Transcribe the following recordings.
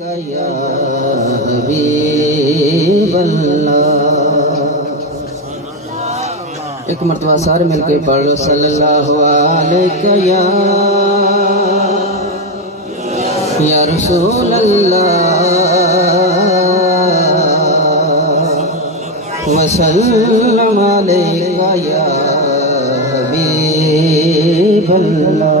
अलैका या हबीब अल्लाह। एक मरतबा सारे मिलके पढ़ लो सल्लल्लाहु अलैका या रसूल अल्लाह वसल्लम अलैका या हबीब अल्लाह।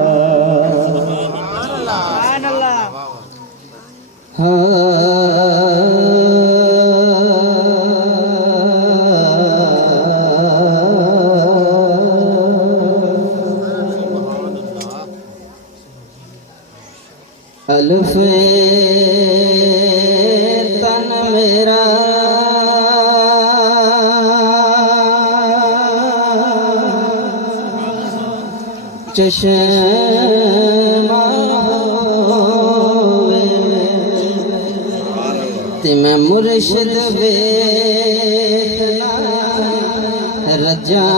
अल्फ तन मेरा चश्मा होवे ते मैं मुर्शिद वेखना रजा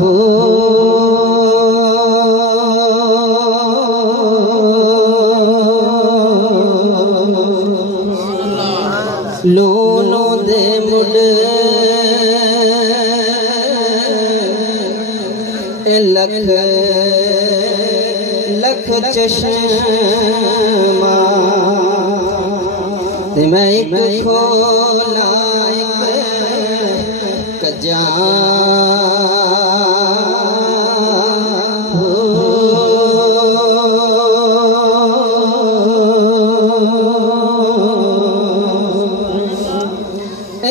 हो। लोनो दे मुड़ लख लख चश्मा ते मैं एक खोला एक कजा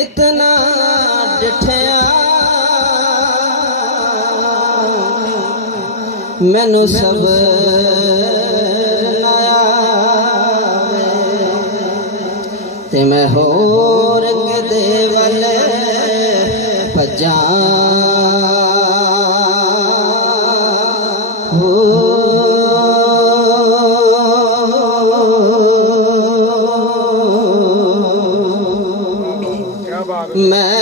इतना डिठया मैनू सब ते मैं होर किते वल भजा हो। मैं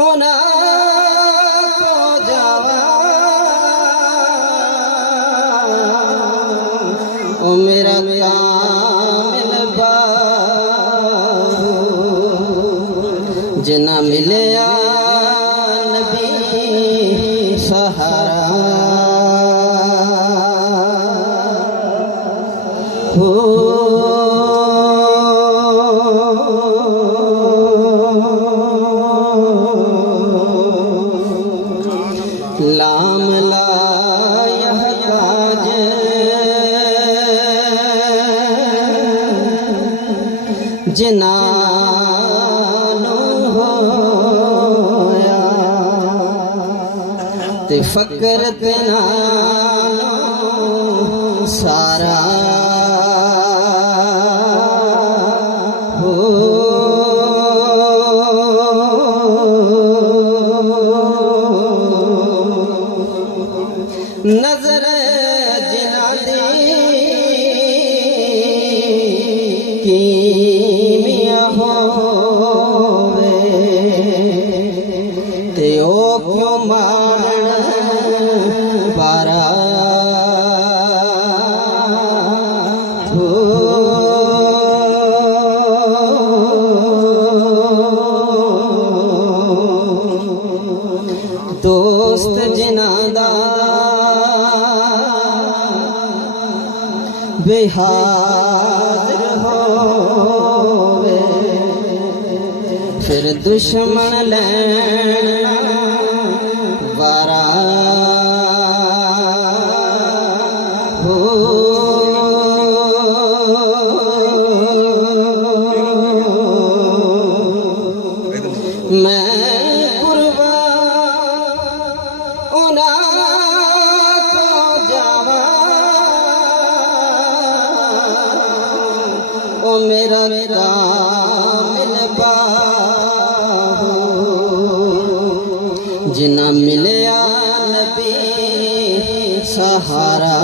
उन्हां को जावा ओ मेरा कामिल बाबू जिन्ना मिलया नबी सहारा हो। लाम लायह काज जिनानो होया ते फकर ते नानो सारा हो। नजर जिना दी कीमिया होवे ते ओ क्यों मारन पारा हो। दोस्त जिना दा बेहाज़िर होवे फिर दुश्मन लैना वारा हो। मैं कुर्बान उन्हां को जावा ओ मेरा कामिल बाबू जिन्ना मिलया नबी सहारा